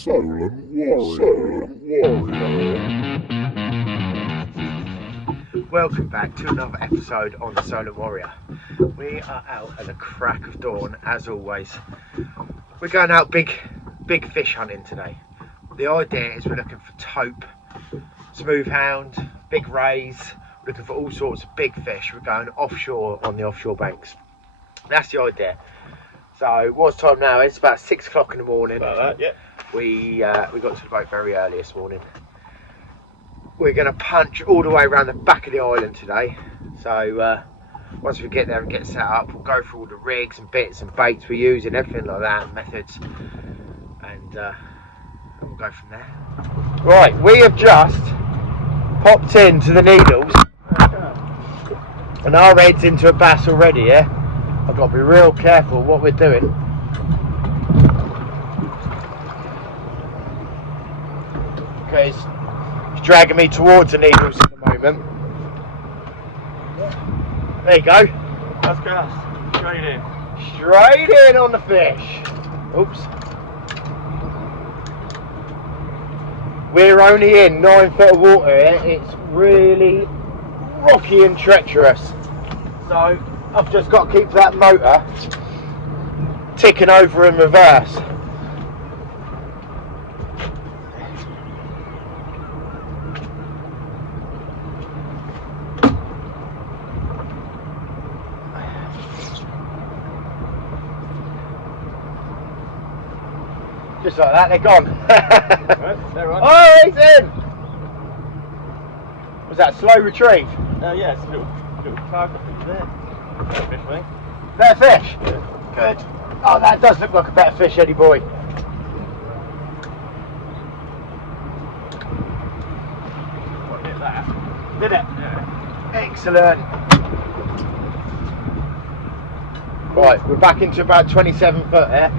Solent Warrior. Welcome back to another episode on the Solent Warrior. We are out at the crack of dawn as always. We're going out big fish hunting today. The idea is we're looking for tope, smooth hound, big rays, looking for all sorts of big fish. We're going offshore on the offshore banks. That's the idea. So what's time now? It's about 6 o'clock in the morning. About that, yeah. We got to the boat very early this morning. We're going to punch all the way around the back of the island today. So once we get there and get set up, we'll go through all the rigs and bits and baits we're using, everything like that, and methods, and we'll go from there. Right, we have just popped into the Needles, and our head's into a bass already. Yeah, I've got to be real careful what we're doing. Because he's dragging me towards the Needles at the moment. There you go. That's gas. Straight in. Straight in on the fish. Oops. We're only in 9 foot of water here. It's really rocky and treacherous. So I've just got to keep that motor ticking over in reverse. Just like that, they're gone. Right, they're on. Oh, he's in! Was that slow retrieve? Yeah, it's a little tug, I think, there. That fish, mate. Is that a fish? Yeah. Good. Oh, that does look like a better fish, Eddie boy. What, hit that? Did it? Yeah. Excellent. Right, we're back into about 27 foot here.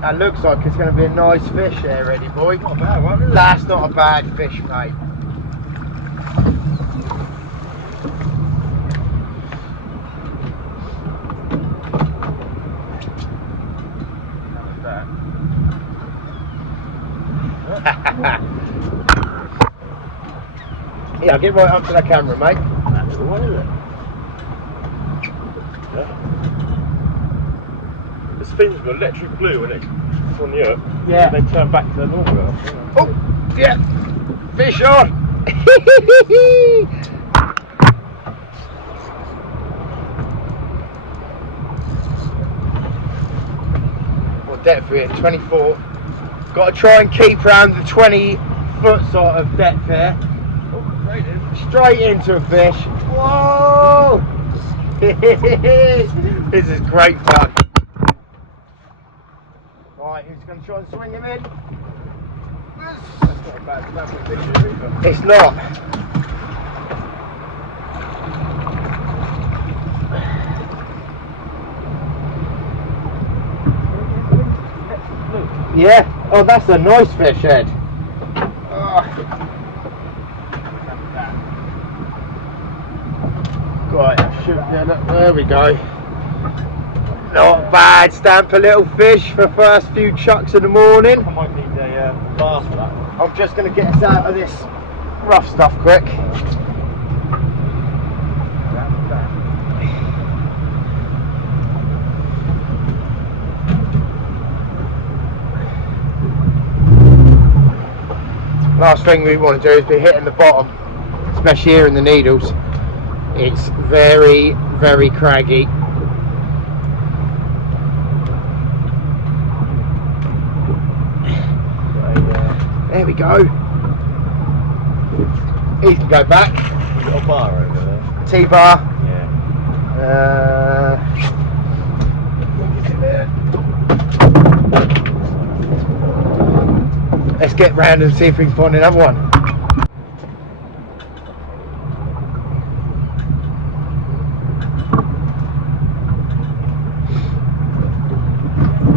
That looks like it's going to be a nice fish there, Eddie boy. Not a bad one, is it? That's not a bad fish, mate. Yeah, I'll get right up to that camera, mate. That's the one, is it? Yeah. The spin's got electric blue when it's on the earth. Yeah. They turn back to the normal earth. Oh, yeah. Fish on. What depth are we at? 24. Got to try and keep around the 20 foot sort of depth here. Oh, straight in. Straight into a fish. Whoa! This is great fun. Right, who's going to try and swing him in? That's not a bad fish either. It's not. Yeah. Oh, that's a nice fish, Ed. Right, there we go. Not bad. Stamp a little fish for first few chucks of the morning. I might need a blast for that one. I'm just going to get us out of this rough stuff quick. Last thing we want to do is be hitting the bottom, especially here in the Needles. It's very, very craggy. There we go. He can go back. You've got a bar over there. T-bar. Yeah. Let's get round and see if we can find another one.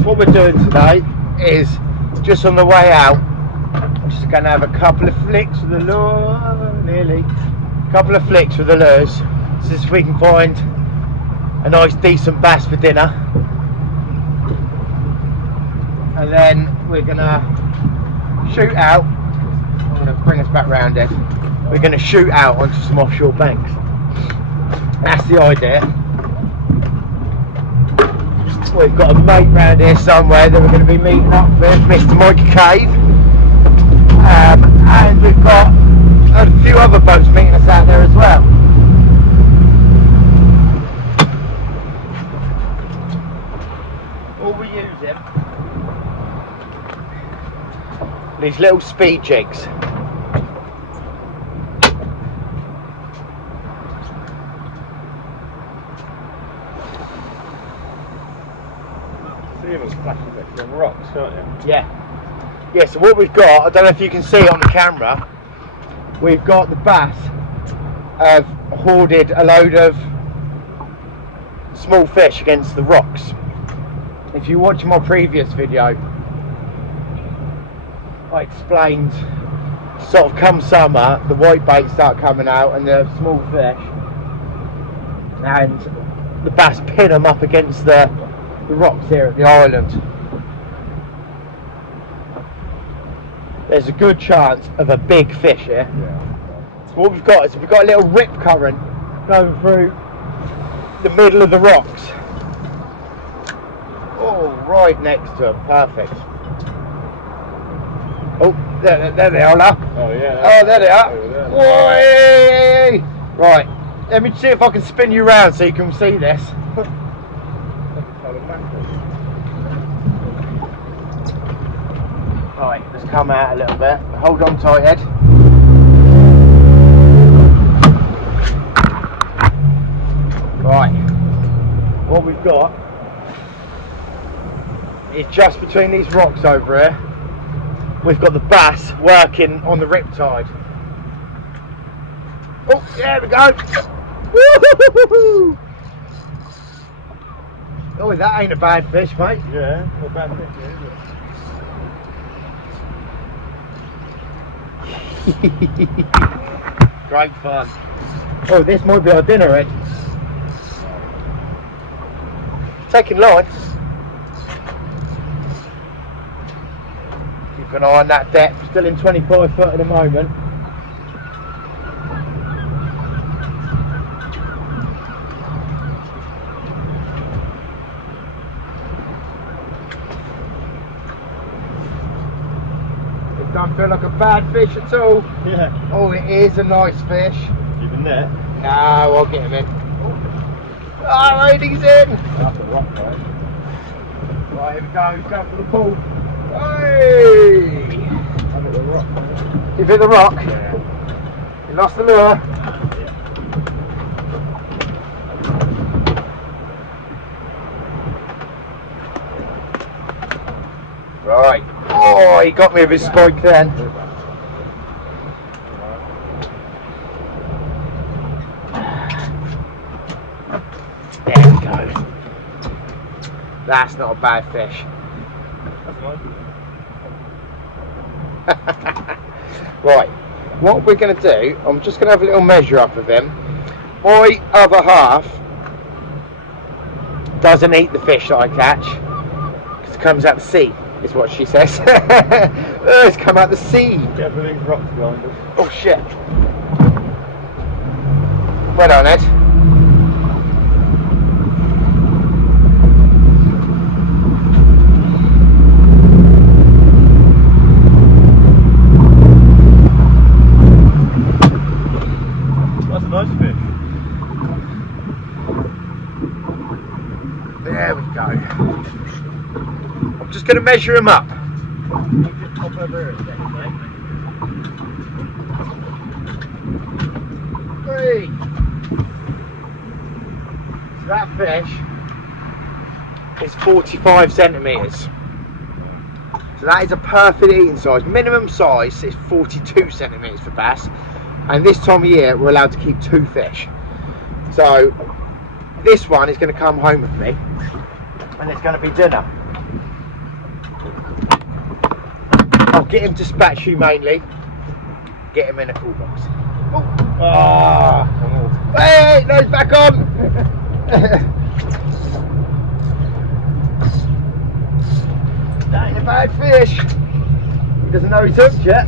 What we're doing today is just on the way out. I'm just going to have a couple of flicks with the lure, nearly. A couple of flicks with the lures, so if we can find a nice decent bass for dinner. And then we're going to shoot out. I'm going to bring us back round it. We're going to shoot out onto some offshore banks. That's the idea. We've got a mate round here somewhere that we're going to be meeting up with, Mr. Mike Cave. And we've got a few other boats meeting us out there as well. All we using these little speed jigs. See them flashing back from rocks, can't you? Yeah. Yeah, so what we've got, I don't know if you can see it on the camera, we've got the bass have hoarded a load of small fish against the rocks. If you watch my previous video, I explained sort of come summer the white bait start coming out and the small fish, and the bass pin them up against the rocks here at the island. There's a good chance of a big fish here. Yeah. So what we've got is we've got a little rip current going through the middle of the rocks. Oh, right next to them, perfect. Oh, there they are now. Oh yeah. Oh, there they are. Over there. Whee! Right, let me see if I can spin you around so you can see this. Right, let's come out a little bit. Hold on tight, Ed. Right, what we've got is just between these rocks over here, we've got the bass working on the riptide. Oh, there we go. Woo-hoo-hoo-hoo-hoo. Oh, that ain't a bad fish, mate. Yeah, not bad fish, is it? Great fun. Oh, this might be our dinner, Ed. Taking line. Keep an eye on that depth. Still in 25 foot at the moment. Don't feel like a bad fish at all. Yeah. Oh, it is a nice fish. Even there. No, I'll get him in. Alright, he's in. That's a rock, right? Right, here we go. He's going for the pool. Hey! I'm at the rock. You've hit the rock. Yeah. You lost the lure. Right. Oh, he got me with his spike then. There we go. That's not a bad fish. That's nice. Right. What we're going to do, I'm just going to have a little measure up of him. My other half doesn't eat the fish that I catch because it comes out the sea. Is what she says. It's come out the sea. Careful these rocks behind us. Oh shit. Well done, Ed. That's a nice fish. There we go. I'm just going to measure him up. You just pop over here a second, mate. Hey. So that fish is 45 centimetres. So that is a perfect eating size. Minimum size is 42 centimetres for bass. And this time of year we're allowed to keep 2 fish. So this one is going to come home with me and it's going to be dinner. I'll get him to spatch you mainly. Get him in a cool box. Oh. Oh. Hey, no, he's back on. That ain't a bad fish. He doesn't know he's hooked yet.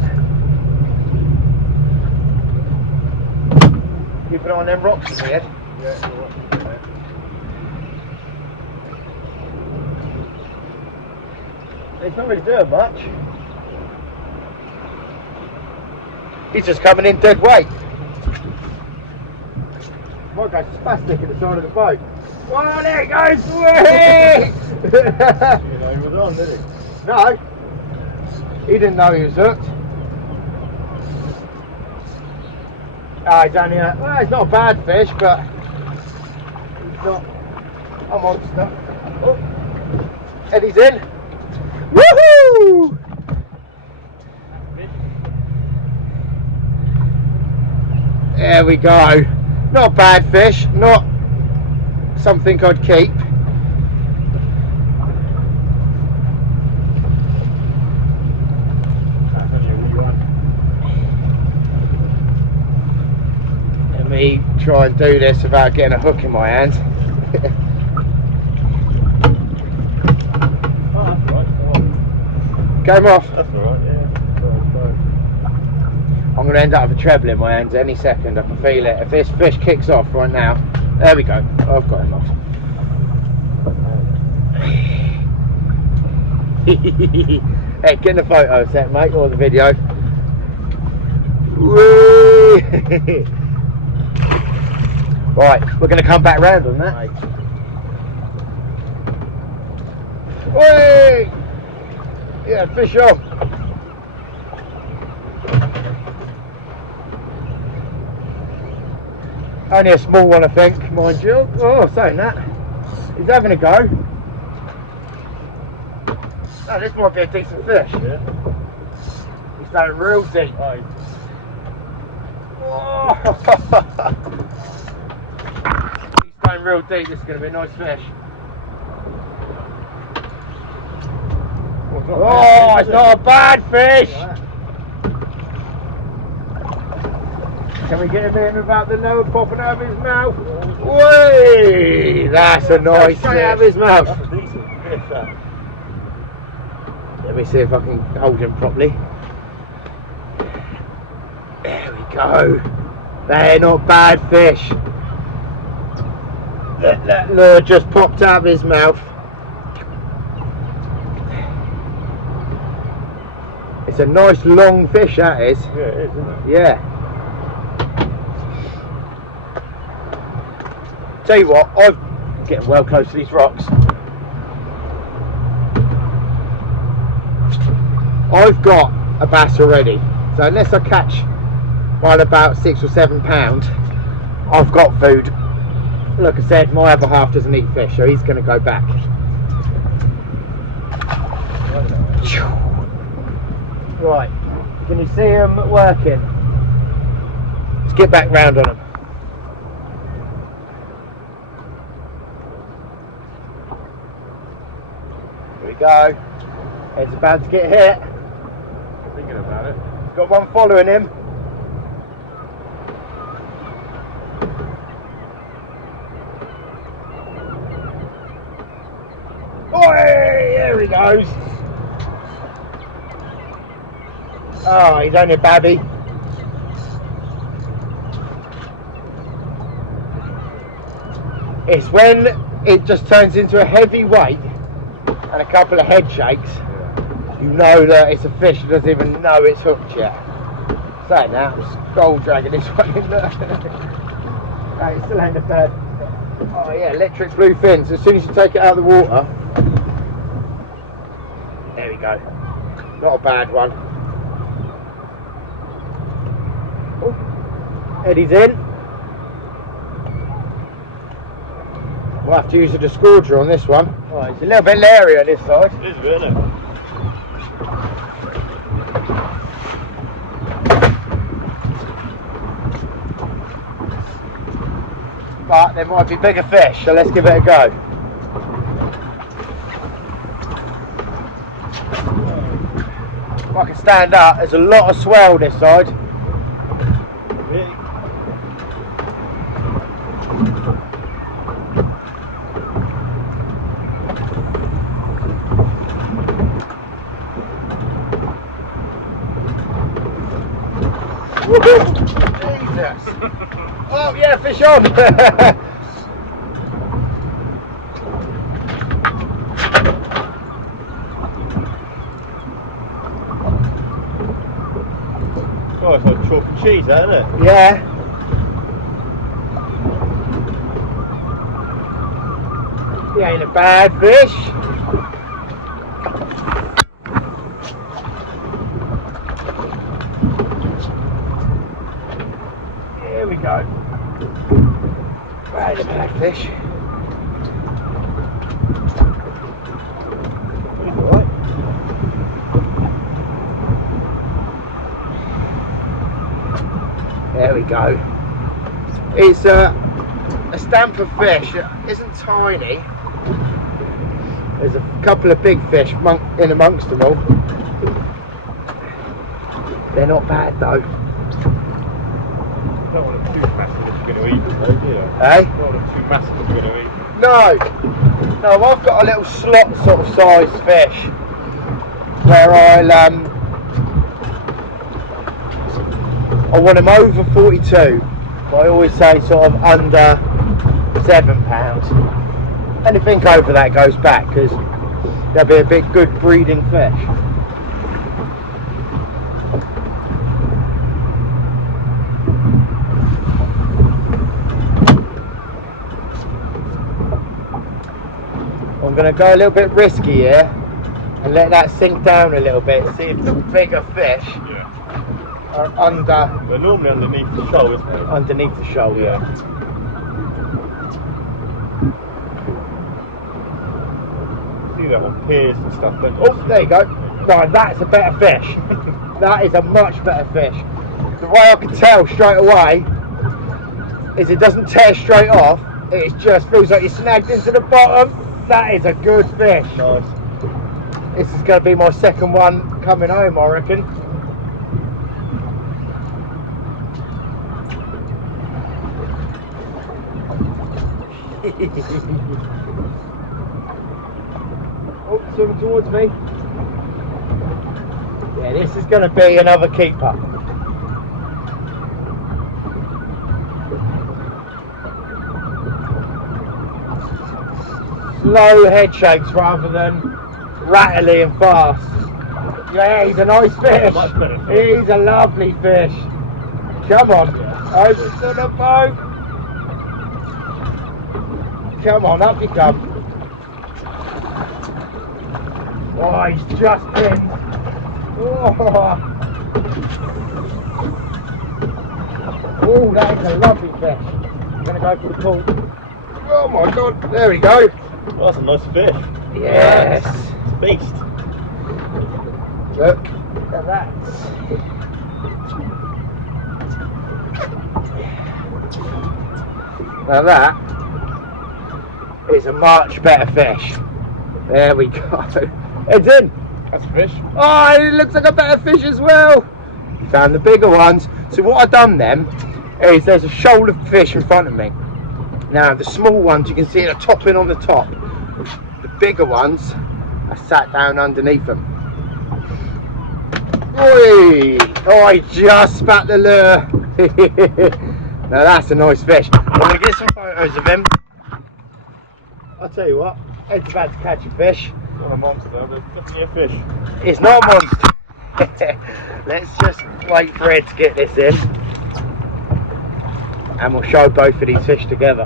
Keep an eye on them rocks in the head. Yeah, He's not really doing much. He's just coming in dead weight. Might go spastic at the side of the boat. Oh, there he goes! you know, he was on, did he? No, he didn't know he was hooked. Ah, he's only well, he's not a bad fish, but he's not a monster. Oh, Eddie's in. Woohoo! There we go. Not a bad fish, not something I'd keep. Let me try and do this without getting a hook in my hand. Came off. That's alright, yeah. I'm going to end up with a treble in my hands any second. I can feel it. If this fish kicks off right now, there we go. I've got him off. Hey, get the photo set, mate, or the video. Whee! Right, we're going to come back round on that. Whee! Yeah, fish on. Only a small one, I think, mind you. Oh, saying that. He's having a go. Oh, this might be a decent fish. Yeah. He's going real deep. Right. Oh. He's going real deep. This is going to be a nice fish. Oh, it's not a bad fish. Can we get him in without the nose popping out of his mouth? Whee! That's a nice straight out of his mouth. That's a decent fish, that. Let me see if I can hold him properly. There we go. They're not bad fish. That lure just popped out of his mouth. It's a nice long fish, that is. Yeah, it is, isn't it? Yeah. Tell you what, I'm getting well close to these rocks. I've got a bass already, so unless I catch one about 6 or 7 pounds, I've got food. Like I said, my other half doesn't eat fish, so he's going to go back. Right, can you see him working? Let's get back round on him. Here we go. Head's about to get hit. Thinking about it. He's got one following him. Oi! There he goes. Oh, he's only a babby. It's when it just turns into a heavy weight and a couple of head shakes, you know that it's a fish that doesn't even know it's hooked yet. Saying that, I'm skull dragging this one in there. No, it still ain't a bad. Oh yeah, electric blue fins. As soon as you take it out of the water, there we go. Not a bad one. Oh, Eddie's in. We'll have to use a discorder on this one. Oh, it's a little bit leery on this side. It is a bit, isn't it? But there might be bigger fish, so let's give it a go. If I can stand up, there's a lot of swell this side. Really? Jesus! Oh yeah, fish on! Oh, it's like chalk and cheese, isn't it? Yeah. He ain't a bad fish. Here we go. Right, a bad fish. He's alright. There we go. It's a stamp of fish. It isn't tiny. There's a couple of big fish in amongst them all. They're not bad though. Don't want them too massive if you're going to eat them, though, do you? Eh? Don't want them too massive if you're going to eat them. No, I've got a little slot sort of sized fish where I want them over 42. But I always say sort of under £7. Anything over that goes back because they'll be a big good breeding fish. I'm going to go a little bit risky here and let that sink down a little bit, see if the bigger fish are under. They're normally underneath the shoal, isn't it? Underneath the shoal, yeah. See that on piers and stuff, don't you? Oh, there you go. Right, that's a better fish. That is a much better fish. The way I can tell straight away is it doesn't tear straight off. It just feels like you're snagged into the bottom. That is a good fish. Nice. This is going to be my second one coming home, I reckon. Oh, swimming towards me. Yeah, this is going to be another keeper. Slow head shakes rather than rattly and fast. Yeah, he's a nice fish. Much better fish. He's a lovely fish. Come on, over to the boat. Come on, up you come. Oh, he's just in. Oh, that is a lovely fish. I'm going to go for the pull. Oh my god, there we go. Well, that's a nice fish. Yes. It's a beast. Look at that. Now that is a much better fish. There we go. It's in. That's a fish. Oh, it looks like a better fish as well. Found the bigger ones. So what I've done then is there's a shoal of fish in front of me. Now the small ones you can see are topping on the top. The bigger ones are sat down underneath them. Oi! Oh, I just spat the lure. Now that's a nice fish. I'm going to get some photos of him. I'll tell you what, Ed's about to catch a fish. It's not a monster though, there's definitely a fish. It's not a monster. Let's just wait for Ed to get this in. And we'll show both of these fish together.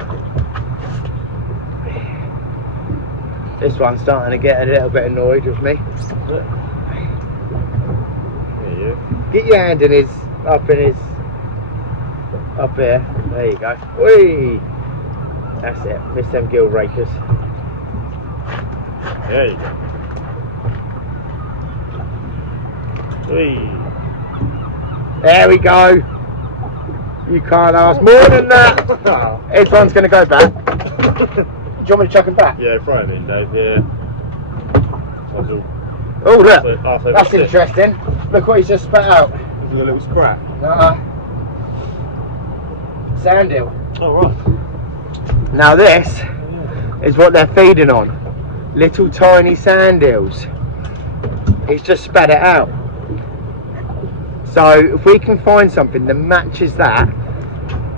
This one's starting to get a little bit annoyed with me. There you Get your hand in his, up here. There you go. Whee! That's it. Miss them gill rakers. There you go. Whee. There we go. You can't ask more than that. This one's going to go back. Do you want me to chuck him back? Yeah, throw it in, Dave, yeah. Oh look, Half over that's stick. interesting. Look what he's just spat out. There's a little sprat. Sand eel. Oh, right. Now this is what they're feeding on. Little tiny sand eels. He's just spat it out. So if we can find something that matches that,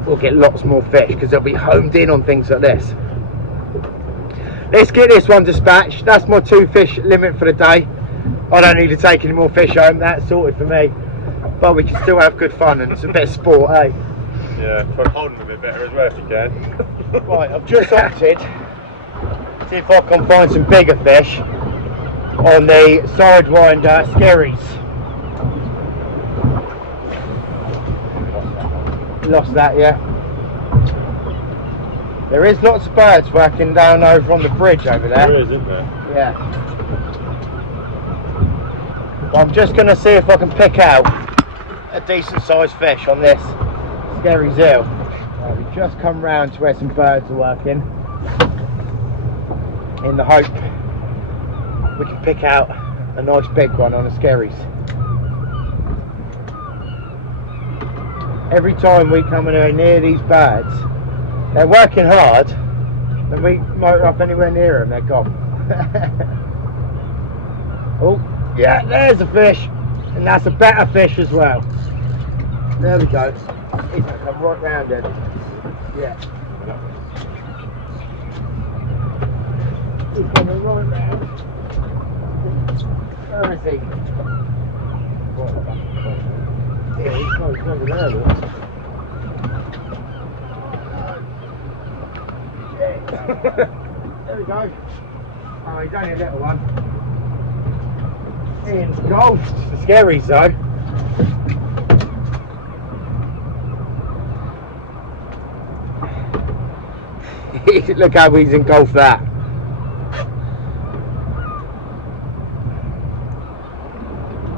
we'll get lots more fish because they'll be homed in on things like this. Let's get this one dispatched. That's my 2 fish limit for the day. I don't need to take any more fish home. That's sorted for me. But we can still have good fun and it's a bit of sport, eh? Yeah, try holding them a bit better as well if you can. Right, I've just opted. See if I can find some bigger fish on the sidewinder skerries. Lost that, yeah. There is lots of birds working down over on the bridge over there. There is, isn't there? Yeah. I'm just going to see if I can pick out a decent sized fish on this Skerry Eel. We've just come round to where some birds are working in the hope we can pick out a nice big one on the Skerries. Every time we come anywhere near these birds, they're working hard, and we motor up anywhere near them, they're gone. Oh, yeah, there's a fish, and that's a better fish as well. There we go. He's going to come right round it. Yeah. He's coming right round. Where is he? Yeah, he's coming round. There we go. Oh, he's only a little one. He engulfed the Skerries though. Look how he's engulfed that.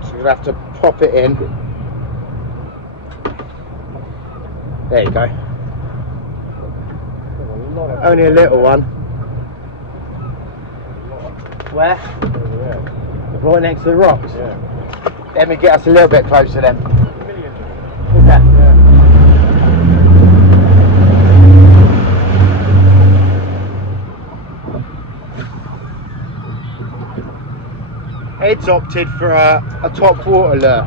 So we'll have to pop it in. There you go. Only a little one. Where? Right next to the rocks? Yeah. Let me get us a little bit closer then. What's that? Ed's opted for a top water lure.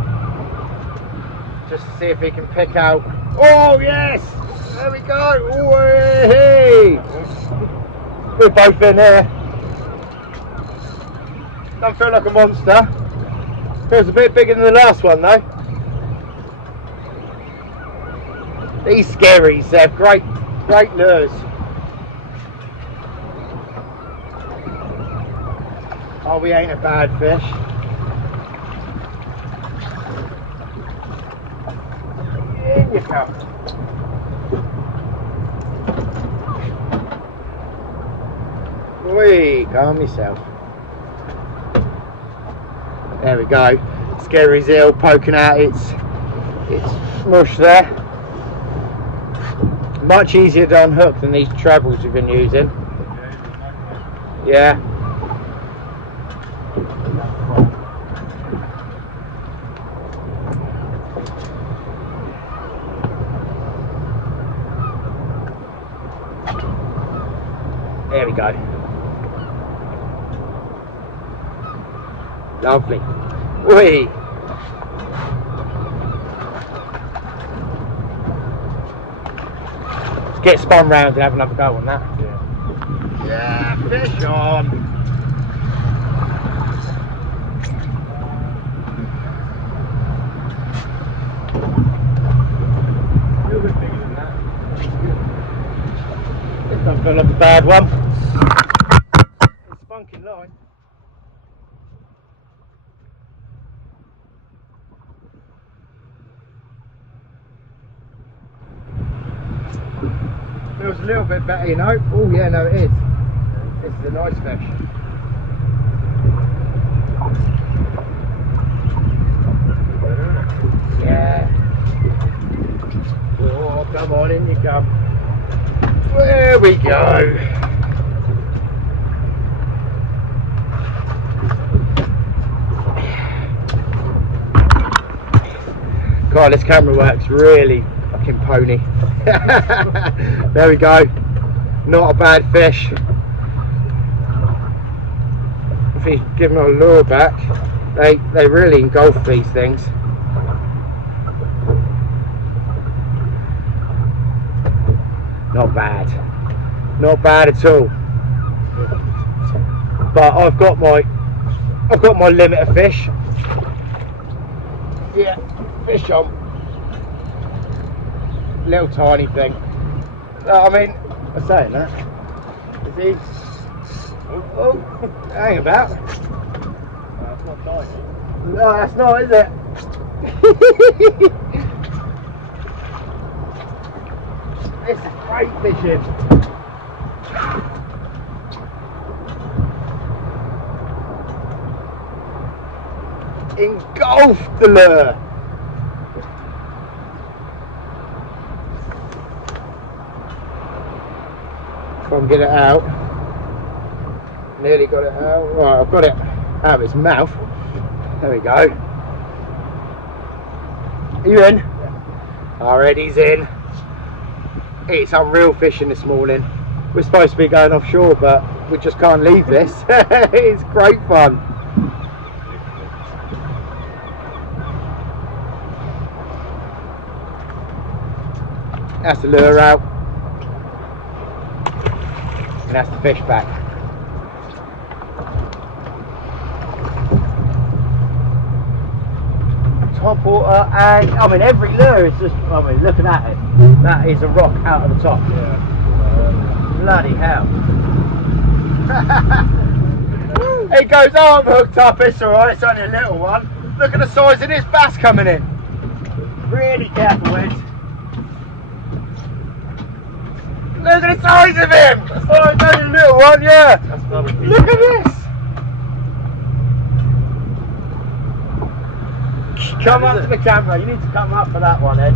Just to see if he can pick out. Oh yes! There we go! Hey! We're both in here. Don't feel like a monster. Feels a bit bigger than the last one though. These Skerries, they're great lures. Oh, we ain't a bad fish. In you come. Wee, calm yourself. There we go. Skerry Eel poking out its mush there. Much easier to unhook than these trebles we've been using. Yeah. There we go. Lovely. Whee! Let's get spun round and have another go on that. Yeah, fish on. A little bit bigger than that. This doesn't feel like a bad one. It's spunking line. Feels a little bit better, you know. Oh yeah, no it is. This is a nice fish. Yeah. Oh, come on, in you go. There we go. God, this camera works really fucking pony. There we go. Not a bad fish. If you give them a lure back, they really engulf these things. Not bad. Not bad at all. But I've got my limit of fish. Yeah, fish on. Little tiny thing. I mean, I'm saying that. Is he? Oh, hang about. That's not tiny. No, that's not, is it? This is great fishing. Engulfed the lure. Try and get it out. Nearly got it out. Right, I've got it out of its mouth. There we go. Are you in? Yeah. Already he's in. It's unreal fishing this morning. We're supposed to be going offshore, but we just can't leave this. It's great fun. That's the lure out. And that's the fish back. Top water, and I mean every lure is just, I mean looking at it, that is a rock out of the top. Yeah. Bloody hell. It goes, oh, I'm hooked up, it's alright, it's only a little one. Look at the size of this bass coming in. Really careful, Ed. Look at the size of him! Oh, it's only a little one, yeah. That's another piece. Look at this! Come up to the camera, you need to come up for that one, Ed.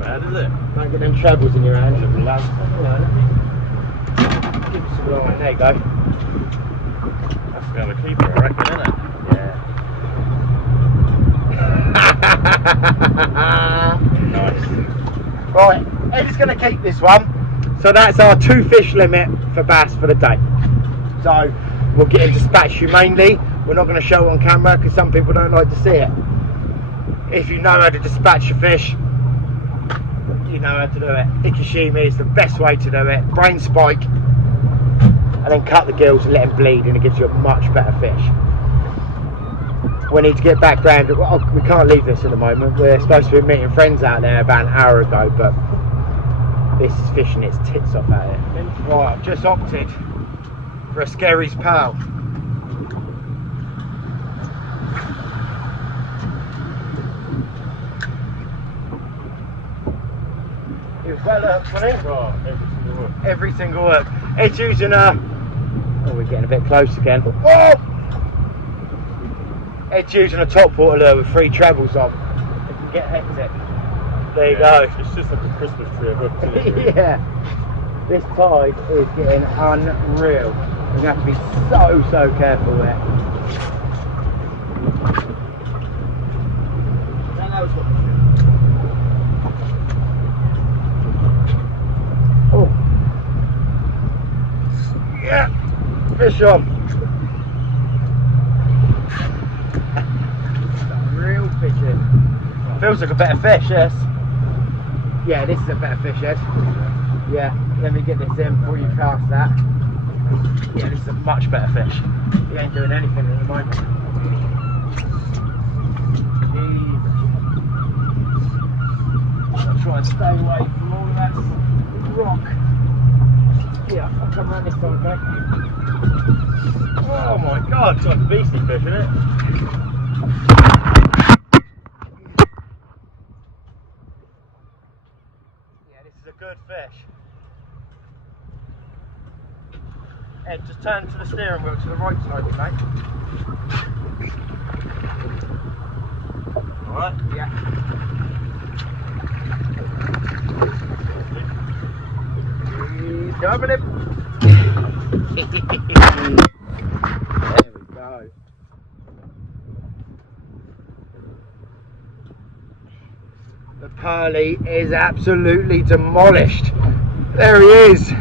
Bad, is it? Don't get them trebles in your hand. Give it Some line. There you go. That's the other keeper, I reckon, isn't it? Yeah. Nice. Right, Ed's going to keep this one. So that's our 2 fish limit for bass for the day. So we'll get it dispatched humanely. We're not going to show it on camera because some people don't like to see it. If you know how to dispatch your fish, you know how to do it. Ikishimi is the best way to do it. Brain spike, and then cut the gills and let them bleed, and it gives you a much better fish. We need to get back round. Well, we can't leave this at the moment. We're supposed to be meeting friends out there about an hour ago, but this is fishing its tits off out here. Right, I've just opted for a Skerry's Pal. It was well hooked, wasn't it? Oh, every single one. Every single hook. It's using a... Oh, we're getting a bit close again. Oh! It's using a top water lure with 3 trebles on. It can get hectic. There you go. It's just like a Christmas tree of hooks, isn't it? Yeah. This tide is getting unreal. We're going to have to be so careful there. Oh. Yeah. Fish on. Real fishing. Feels like a better fish, yes. Yeah, this is a better fish, Ed. Yeah, let me get this in before you cast that. Yeah, this is a much better fish. He ain't doing anything at the moment. I'll try and stay away from all of that rock. Yeah, I'll come around this side, mate. Oh my god, it's like a beastly fish, isn't it? Good fish. Ed, just turn to the steering wheel to the right side, mate. Alright? Yeah. He's coming in. There we go. The pearly is absolutely demolished. There he is.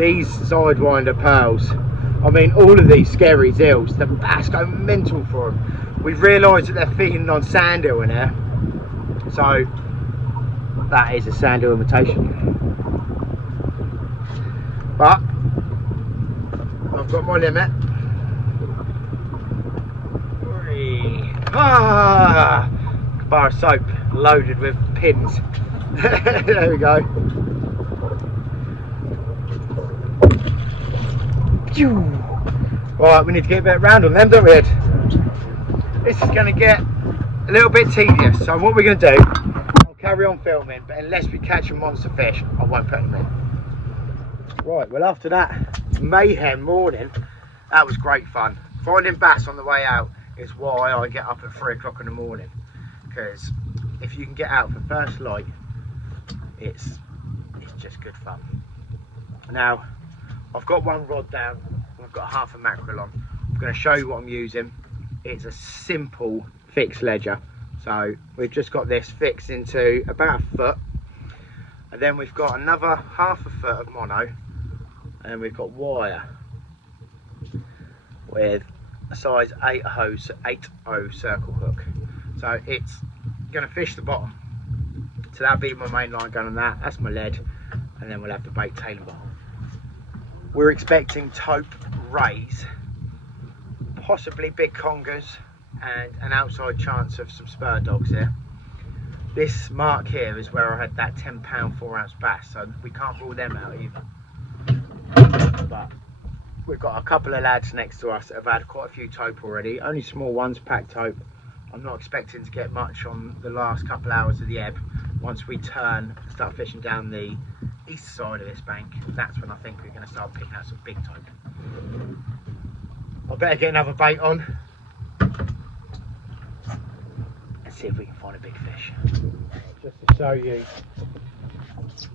these sidewinder pearls, I mean, all of these scary eels, the bass go mental for them. We've realised that they're feeding on sand eel in there, so that is a sand eel imitation. But I've got my limit. Bar of soap loaded with pins. There we go. Right, we need to get a bit round on them, don't we, Ed? This is going to get a little bit tedious, so what we're going to do, I'll carry on filming, but unless we catch a monster fish, I won't put them in. Right, well, after that mayhem morning, that was great fun. Finding bass on the way out is why I get up at 3 o'clock in the morning, because if you can get out for first light, it's just good fun. Now, I've got one rod down, I've got half a mackerel on. I'm going to show you what I'm using. It's a simple fixed ledger, so we've just got this fixed into about a foot, and then we've got another half a foot of mono, and then we've got wire with a size 8/0 circle hook. So it's going to fish the bottom. So that'll be my main line gun on that. That's my lead, and then we'll have the bait tail and bottom. We're expecting taupe, rays, possibly big congers, and an outside chance of some spur dogs here. This mark here is where I had that 10-pound 4-ounce bass, so we can't rule them out either. But we've got a couple of lads next to us that have had quite a few taupe already, only small ones, packed taupe. I'm not expecting to get much on the last couple hours of the ebb. Once we turn and start fishing down the east side of this bank, that's when I think we're going to start picking out some big taupe. I better get another bait on and see if we can find a big fish. Just to show you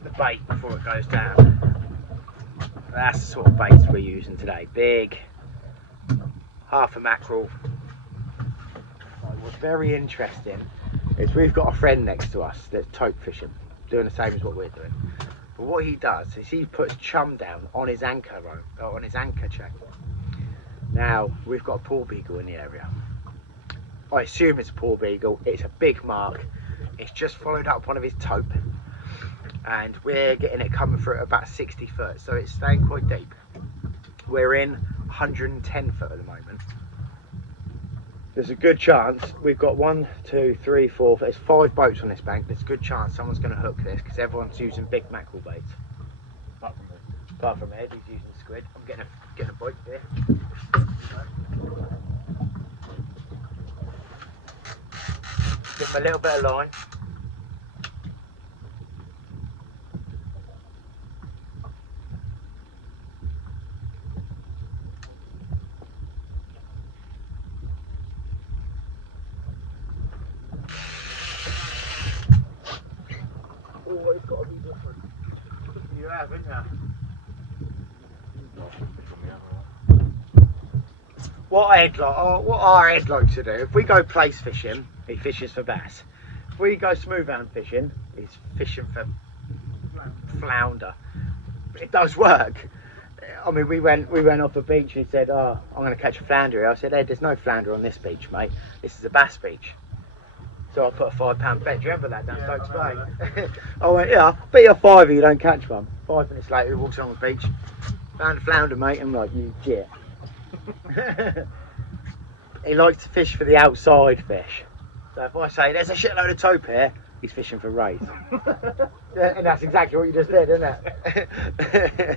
the bait before it goes down. That's the sort of baits we're using today. Big, half a mackerel. What's very interesting is we've got a friend next to us that's taupe fishing, doing the same as what we're doing. But what he does is he puts chum down on his anchor rope, or on his anchor chain. Now, we've got a poor beagle in the area. I assume it's a poor beagle. It's a big mark. It's just followed up one of his taupe, and we're getting it coming through at about 60 foot, so it's staying quite deep. We're in 110 foot at the moment. There's a good chance we've got 1, 2, 3, 4. There's 5 boats on this bank. There's a good chance someone's going to hook this because everyone's using big mackerel baits. Apart from Ed, he's using squid. I'm getting a bite here. Give him a little bit of line. Oh, it's got to be different. You have, haven't you? What our Ed like to do, if we go place fishing, he fishes for bass. If we go smooth hand fishing, he's fishing for flounder. It does work. I mean, we went off the beach and he said, "Oh, I'm going to catch a flounder here." I said, "Ed, there's no flounder on this beach, mate. This is a bass beach." So I put a £5 bet. Do you remember that down Stokes Bay? I went, "Yeah, I'll bet you a fiver you don't catch one." 5 minutes later, he walks on the beach. "Found a flounder, mate." I'm like, "You jit." He likes to fish for the outside fish. So if I say there's a shitload of taupe here, he's fishing for rays. Yeah, and that's exactly what you just did, isn't it?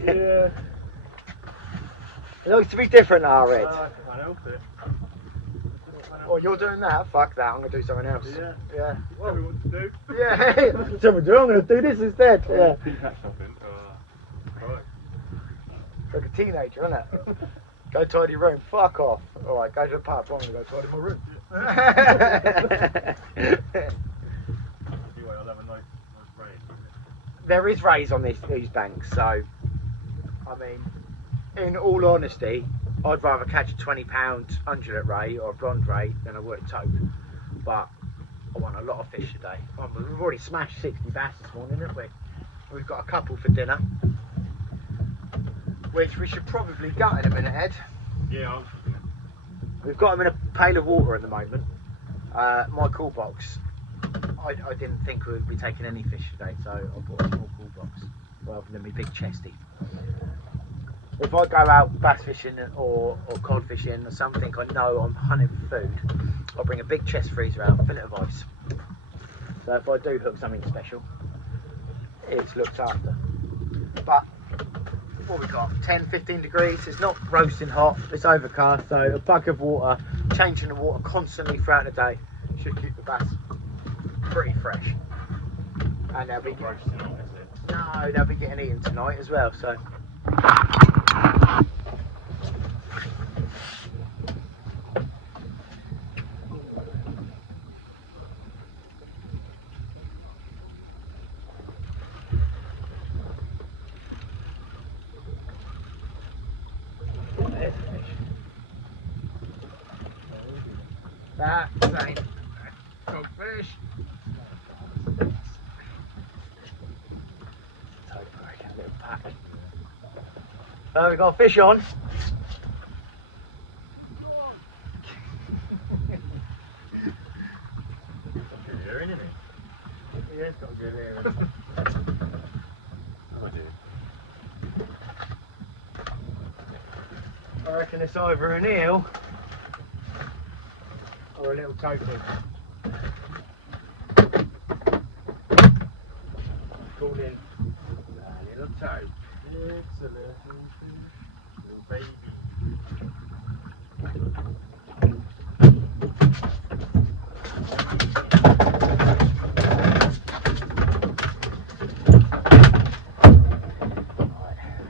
Yeah. It likes to be different, our Ed. I can't help it. Oh, you're doing that? Fuck that, I'm going to do something else. Yeah. Yeah. What do we want to do? Yeah. Something to do, I'm going to do this instead. Yeah. Didn't catch something. Right. Like a teenager, isn't it? Go tidy your room. Fuck off. Alright, go to the pub. I'm going to go tidy my room. Anyway, I'll have a nice rain. There is rays on these banks, so I mean, in all honesty, I'd rather catch a £20 undulate ray or a blonde ray than I would a taupe. But I want a lot of fish today. We've already smashed 60 bass this morning, haven't we? We've got a couple for dinner. which we should probably gut in a minute, Ed. Yeah. We've got them in a pail of water at the moment. My cool box, I didn't think we would be taking any fish today, so I bought a small cool box rather than my big chesty. If I go out bass fishing or cod fishing or something, I know I'm hunting for food, I'll bring a big chest freezer out, fill it of ice. So if I do hook something special, it's looked after. But what we got, 10-15 degrees, it's not roasting hot, it's overcast, so a bucket of water, changing the water constantly throughout the day should keep the bass pretty fresh. And they'll be they'll be getting eaten tonight as well, so that's a good fish. A little pack. We got a fish on. Good hearing, isn't it? Yeah, it's got a good ear. Oh, I do. I reckon it's either an eel or a little tofu. Called in a little toad. It's a little baby. Right,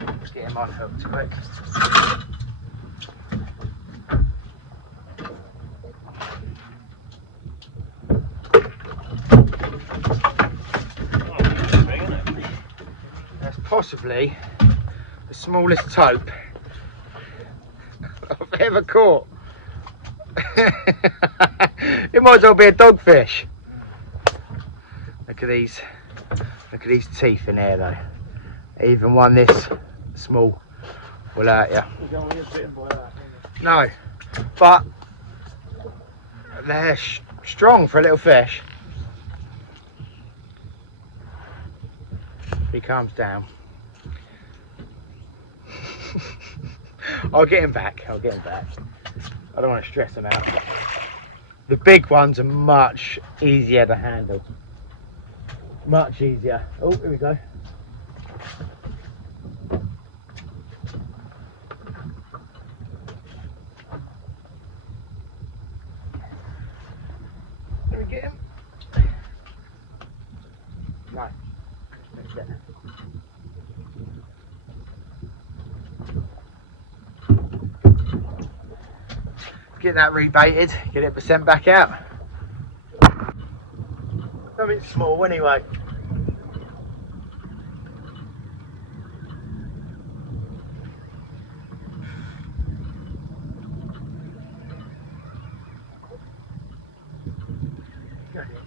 let's get him unhooked quick. Possibly the smallest taupe I've ever caught. It might as well be a dogfish. Look at these teeth in here though. Even one this small will hurt you. You don't want to get bitten by that, do No, but they're strong for a little fish. If he calms down. I'll get him back. I don't want to stress him out. The big ones are much easier to handle. Much easier. Oh, here we go. Let me get him. No. Let's get him. Get that rebaited, get it sent back out. Something small anyway.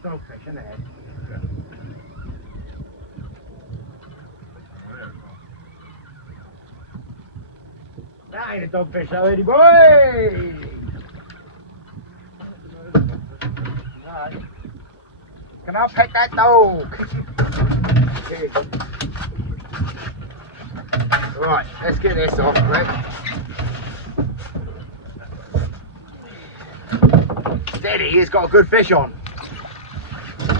Dogfish, isn't it? That ain't a dogfish though, Eddie boy! No. Can I pet that dog? Right, let's get this off, Rick. Steady, he's got a good fish on. Let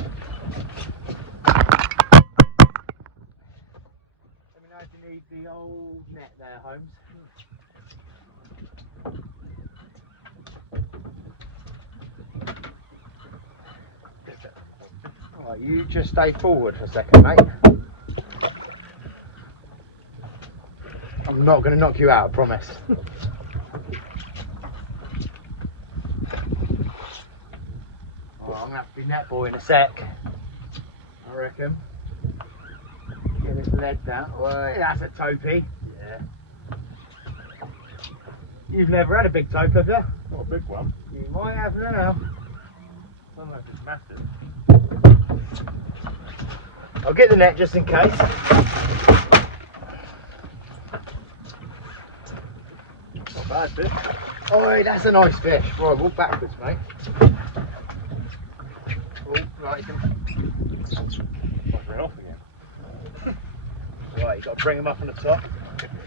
me know if you need the old net there, Holmes. Right, you just stay forward for a second, mate. I'm not going to knock you out, I promise. Oh, I'm going to have to be net boy in a sec, I reckon. Get this lead down. Oh, that's a topey. Yeah. You've never had a big tope, have you? Not a big one. You might have now. I don't know if it's massive. I'll get the net just in case. Bad fish. Oh, that's a nice fish. Right, walk backwards, mate. Oh, right, you can... Might run off again. Right, you got to bring him up on the top.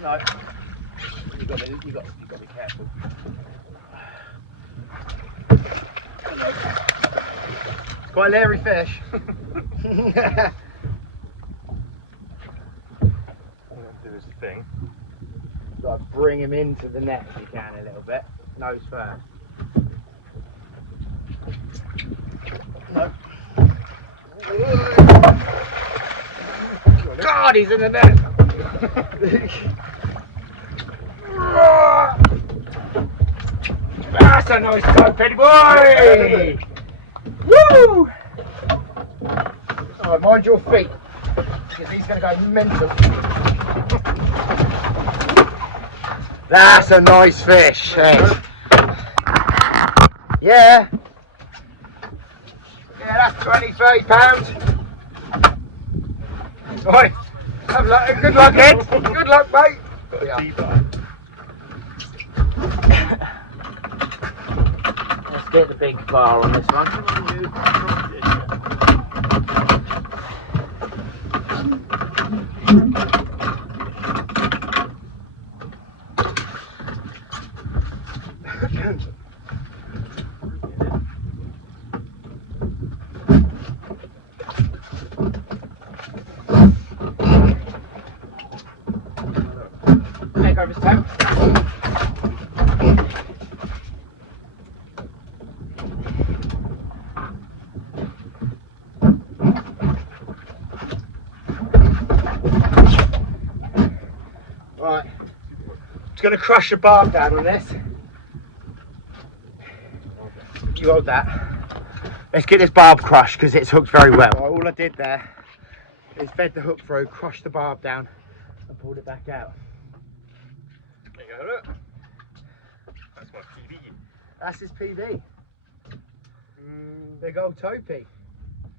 No, you got to be careful. It's quite a leery fish. I'm going to do his thing. Got to bring him into the net if you can a little bit. Nose first. No. God, he's in the net. That's a nice time, Petty boy. Woo! Oh, mind your feet, because he's going to go mental. That's a nice fish. Yeah. Yeah, that's 20, 30 pounds. Right. Have luck. Good luck, Ed. Good luck, mate. Got a T-bar. Let's get the big bar on this one. Take over his toe. Right, just going to crush the barb down on this. You hold that. Let's get this barb crushed because it's hooked very well. Right, all I did there is fed the hook through, crushed the barb down and pulled it back out. There you go, look. That's my PB. That's his PB. Big old topi.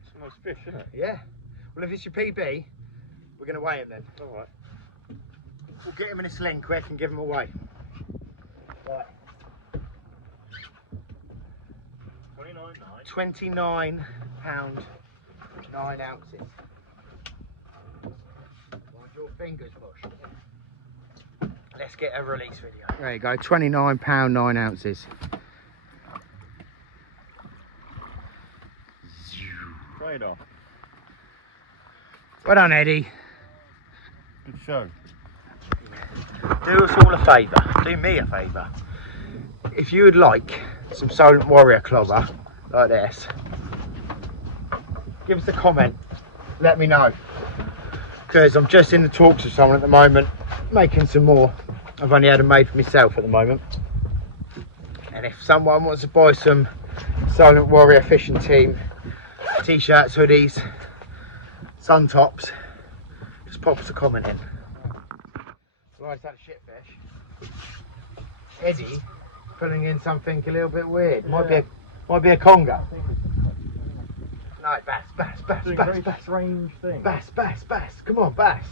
It's a nice fish, isn't it? Yeah. Well, if it's your PB, we're going to weigh him then. Alright. We'll get him in a sling quick and give him away. Right. 29 pound 9 ounces. Mind your fingers push. Let's get a release video. There you go, 29 pound 9 ounces. Trade off. Well done, Eddie. Good show. Do us all a favour, do me a favour. If you would like some Solent Warrior clobber like this, give us a comment, let me know. Because I'm just in the talks with someone at the moment, making some more. I've only had them made for myself at the moment. And if someone wants to buy some Solent Warrior fishing team t-shirts, hoodies, sun tops, just pop us a comment in. Right, that shit fish. Eddie pulling in something a little bit weird. Might be a conger. No, bass. Very strange thing. Bass. Come on, bass.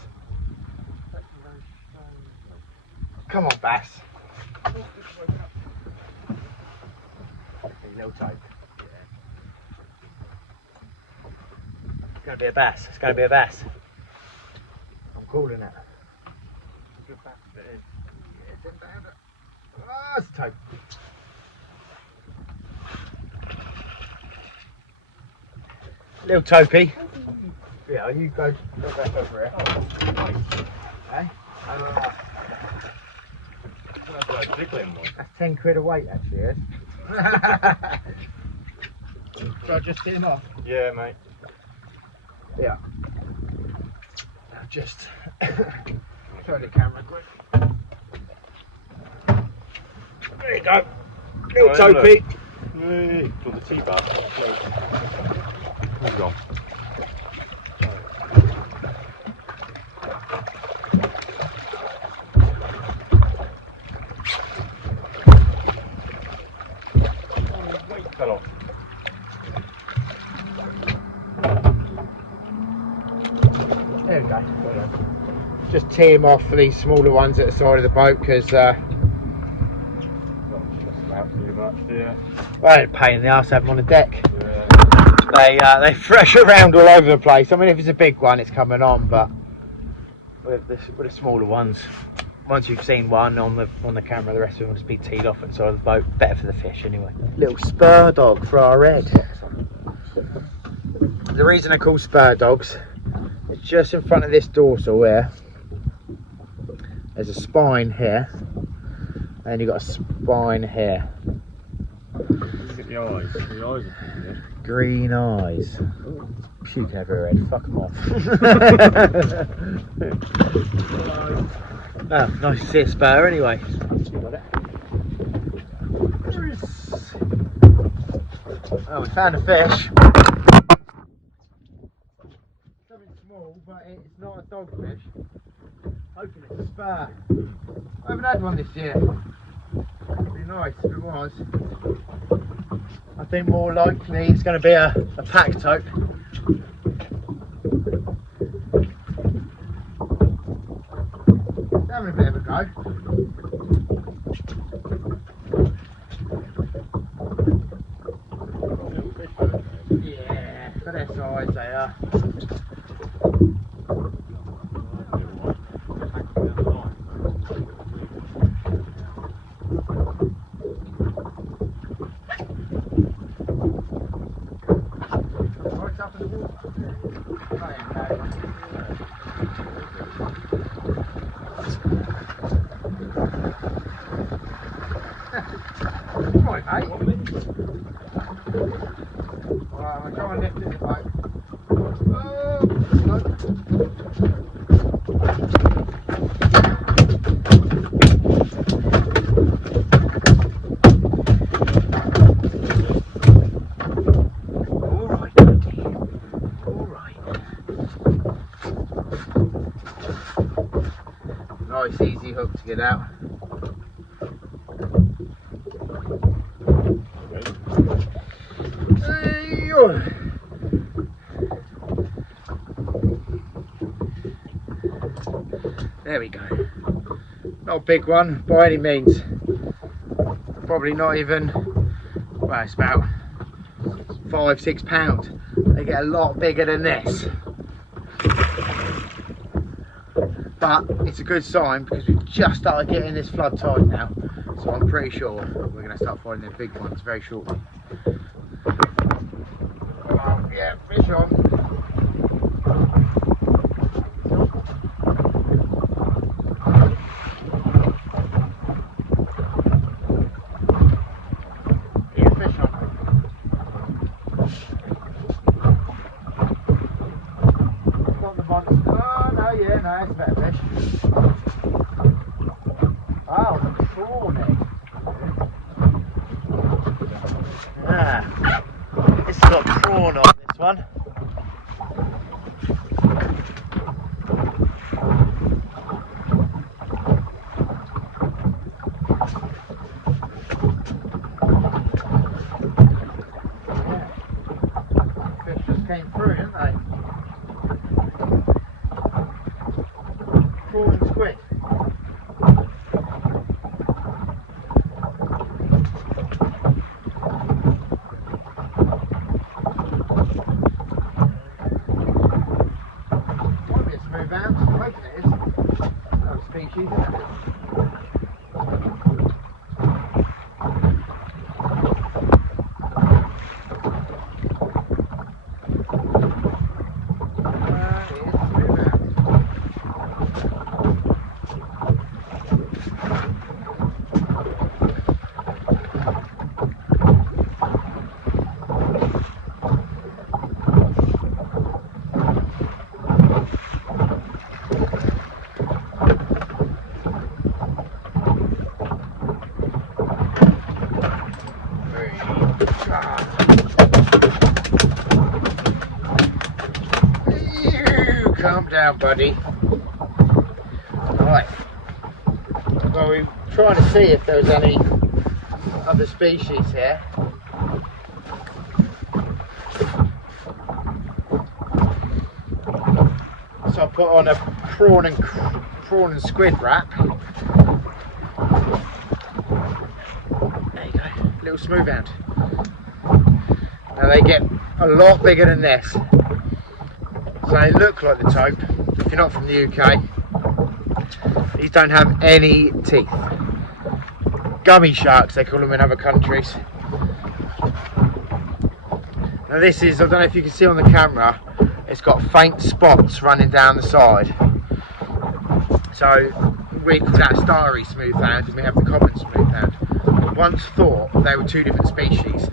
Come on, bass. Little type. It's gonna be a bass. It's gonna be a bass. I'm calling it. Good bass it is. Oh, it's tight. Little topi. Yeah, you go back over here. Hey? That's like jiggling one. That's 10 quid a weight actually, yes? So I just hit him off? Yeah, mate. Yeah. Now just show the camera quick. There you go. Little Right, topi. Hey, to the T-bar. Hold on. Weight fell off. There we go. Just tee him off for these smaller ones at the side of the boat because Yeah. Well, a pain in the arse having them on the deck. Yeah. They thresh around all over the place. I mean, if it's a big one, it's coming on, but with the smaller ones, once you've seen one on the camera, the rest of them will just be teed off at the side of the boat. Better for the fish, anyway. Little spur dog for our head. The reason they're called spur dogs is just in front of this dorsal here. There's a spine here, and you've got a spine here. Look at the eyes. The eyes are pretty good. Green eyes. Puke everywhere, fuck them off. Oh, nice to see a spur anyway. Oh, we found a fish. Something small, but it's not a dogfish. Hoping it's a spur. I haven't had one this year. It'd be nice if it was. I think more likely it's going to be a pack tope. Having a bit of a go. Yeah, for their size they are. Right, mate. Alright, I'm trying to lift it, mate. Alright, buddy. Alright. Nice, easy hook to get out. There we go. Not a big one by any means. Probably not even, well, it's about 5-6 pounds. They get a lot bigger than this. But it's a good sign because we've just started getting this flood tide now. So I'm pretty sure we're going to start finding the big ones very shortly. Oh, yeah, fish on. It's got prawn on this one. Fish just came through, didn't they? Prawn and squid. Calm down, buddy. Right. Well, we're trying to see if there's any other species here. So I put on a prawn and squid wrap. There you go. little smoothhound. Now they get a lot bigger than this. So they look like the taupe. If you're not from the UK, these don't have any teeth. Gummy sharks, they call them in other countries. Now this is, I don't know if you can see on the camera, it's got faint spots running down the side. So we call that a starry smoothhound, and we have the common smoothhound. I once thought they were two different species.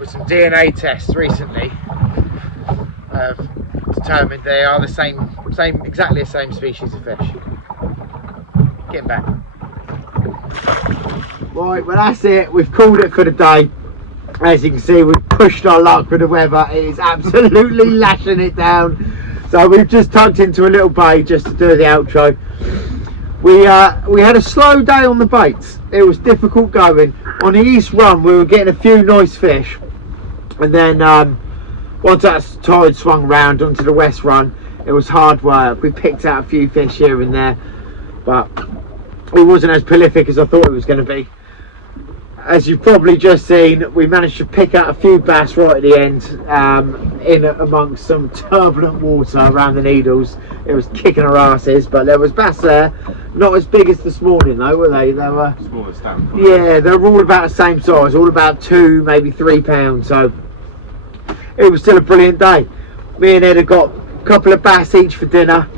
With some DNA tests recently, determined they are the same, exactly the same species of fish. Get back. Right, well that's it. We've called it for the day. As you can see, we've pushed our luck with the weather. It is absolutely lashing it down. So we've just tucked into a little bay just to do the outro. We had a slow day on the baits. It was difficult going. On the east run, we were getting a few nice fish, and then once that tide swung round onto the west run, it was hard work. We picked out a few fish here and there, but it wasn't as prolific as I thought it was going to be. As you've probably just seen, we managed to pick out a few bass right at the end, in amongst some turbulent water around the Needles. It was kicking our asses, but there was bass there. Not as big as this morning though, were they? They were smaller stamp. Yeah, they were all about the same size, all about 2, maybe 3 pounds. So it was still a brilliant day. Me and Ed have got a couple of bass each for dinner.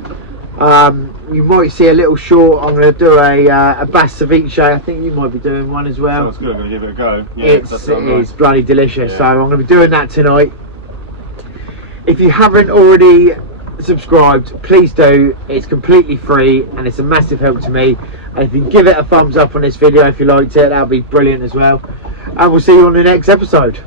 You might see a little short. I'm going to do a bass ceviche. I think you might be doing one as well. Sounds good. I'm going to give it a go. Yeah, it is bloody delicious. Yeah. So I'm going to be doing that tonight. If you haven't already subscribed, please do. It's completely free and it's a massive help to me. And if you can give it a thumbs up on this video if you liked it, that'll be brilliant as well. And we'll see you on the next episode.